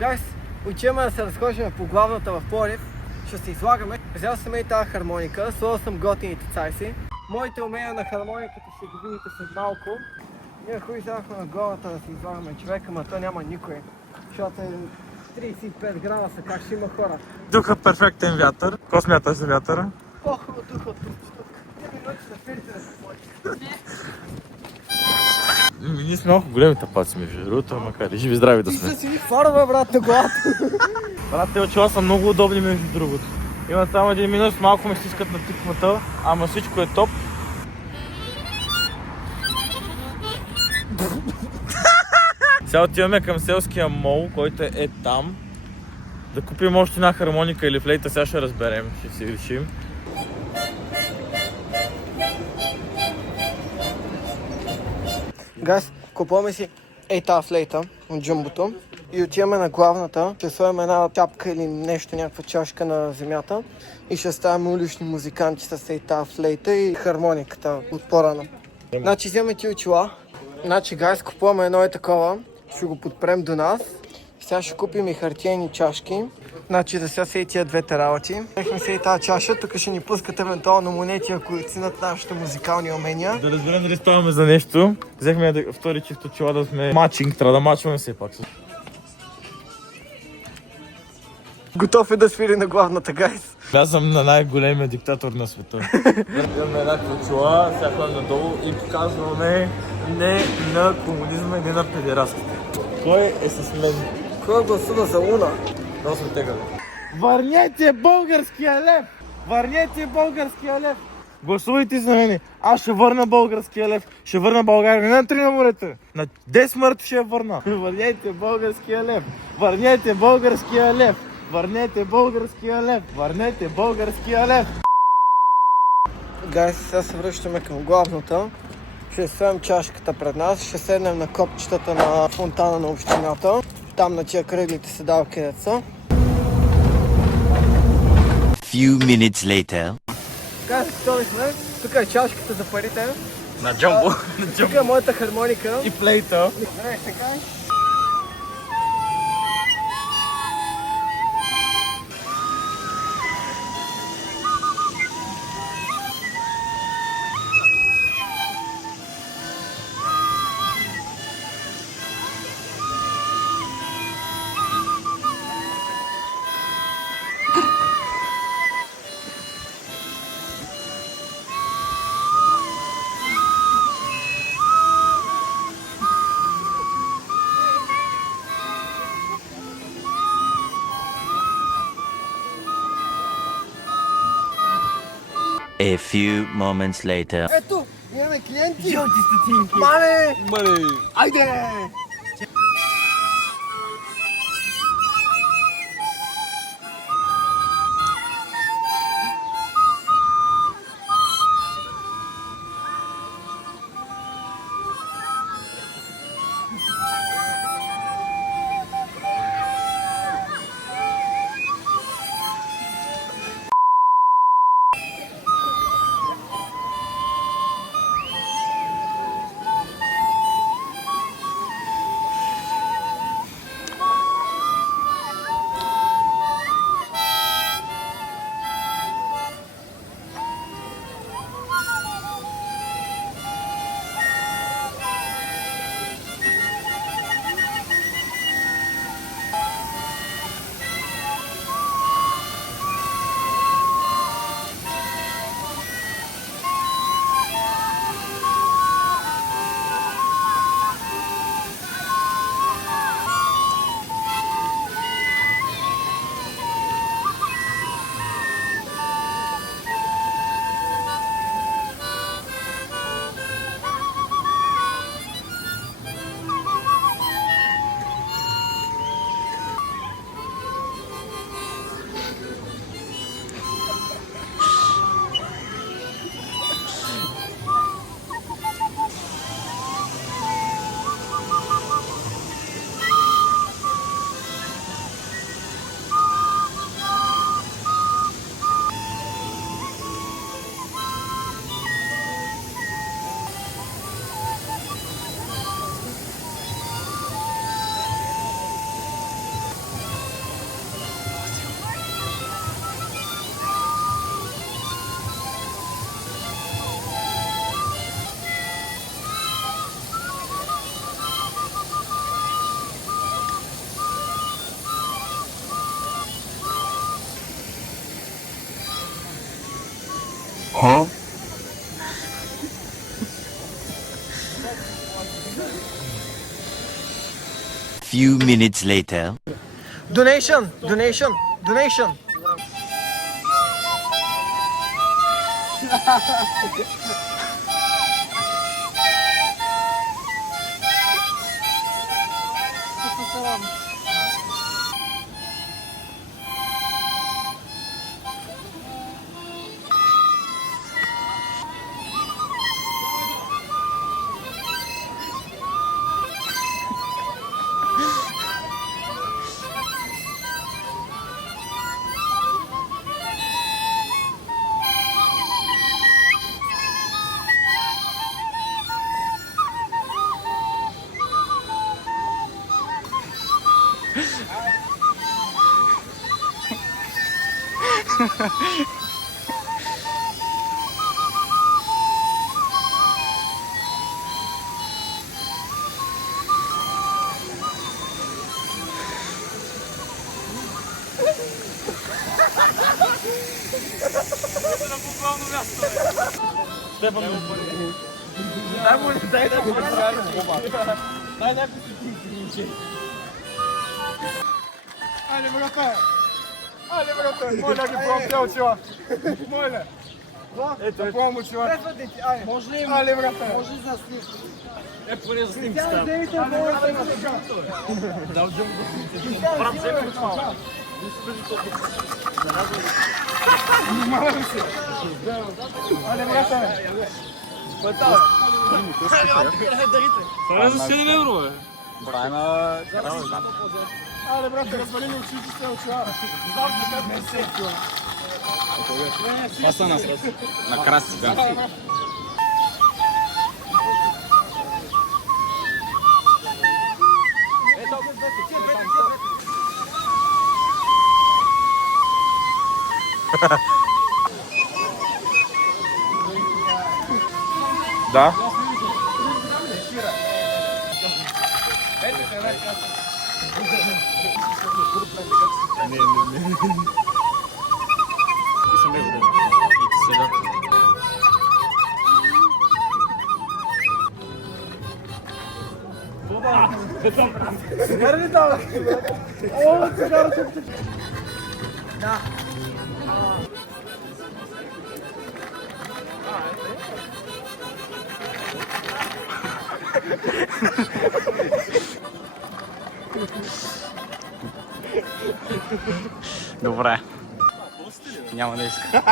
Гайс, отиваме да се разхождаме по главната в Пловдив. Ще се излагаме. Взял съм и тази хармоника, сложил съм готините цайси. Моите умения на хармониката ще ги видите след малко. Ние хуй взяхме на главата да се излагаме човека, ама то няма никой. Защото е 35 градуса, как ще има хора. Духа перфектен вятър. Какво смяташ за вятъра? По-хубаво духа от тук. 3 минути за филите да се плати. Ние сме малко големи тапаци, между другото, макар и живи здрави да Ти сме. ще си ми фарове, брат, на главата. Брат, те очила са много удобни, между другото. Има само един минус, малко ме стискат на тиквата, ама всичко е топ. Сега отиваме към селския мол, който е там. Да купим още една хармоника или флейта, сега ще разберем, ще си решим. Гайс, купуваме си тази флейта от джумбото и отиваме на главната. Ще сложим една тяпка или нещо, някаква чашка на земята и ще ставаме улични музиканти с тази флейта и хармониката от по-рано. Значи вземем ти очила. Значи гайс, купуваме едно и такова. Ще го подпрем до нас. Сега ще купим и хартиени чашки. Значи да сега са и тия двете работи. Взехме се и тази чаша, тук ще ни пускат евентуално монети, ако ценят нашите музикални умения. Да разберем дали ставаме за нещо. Взехме втори чисто чела да сме матчинг, трябва да мачваме все пак. Готов е да свири на главната, гайс. Аз съм на най-големия диктатор на света. Имаме една ключова, сега ходим надолу и показваме не на комунизма и не на педерастите. Кой е с мен? Кой гласува за Луна? Много съм тегави. Върнете българския лев! Върнете българския лев! Гласувайте за мене. Аз ще върна българския лев. Ще върна България. Не на 3 на морето. На 10 смърт ще я върна. Върнете българския лев. Върнете българския лев. Върнете българския лев. Върнете българския лев. Гайс, сега се връщаме към главната. Ще свем чашката пред нас. Ще седнем на копчетата на фонтана на общината. Там на тия кръглите седалки деца. Few minutes later. Гайс, готови сме. Тук е чашката за парите. На джамбо. Тук е моята хармоника. И плейта. Здравей, така. A few moments later. Ето, имаме клиенти. Жълти стотинки. Мане! Айде! few minutes later. Donation, donation, donation. Айде, брате! Айде, брате! Моля ги, пробте очила! Моля! Ето, помощ, чувак! Може ли? Айде, брате! Може ли за снимка? Поне за снимки Тя дайте Моля се! Айде, брате! Това за 7 евро, бе. Айде, брате, развали ми очите се очила! Знам така не се чува! Това са нас. На краси, да. Да? Добре. Няма да иска.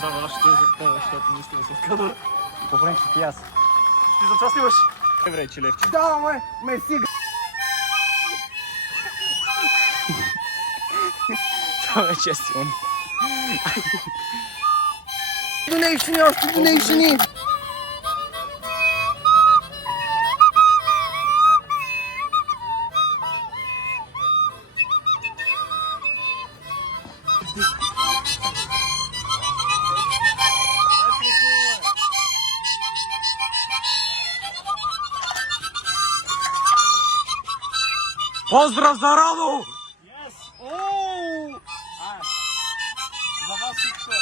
Само ще за това, защото наистина се скада. По принцип и аз. Ти за това снимаш? Добре, че левче. Да, мерси. Това вече е силно. Донейшни, още донейшни. Поздрав за Радо! За вас всичко е.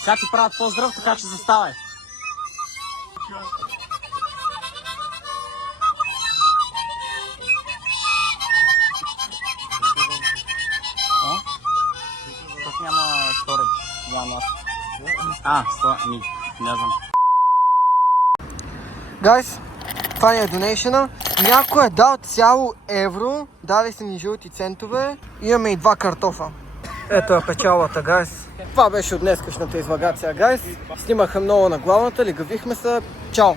Сега ти правят поздрав, така че заставай. Тук няма сторич. Не знам. Гайс, това ни е донейшена. Някой е дал цяло евро, дали са ни жълти центове. Имаме и 2 картофа. Ето е печалата, гайс. Това беше от днескашната излагация, гайс. Снимаха много на главната, лигавихме се. Чао!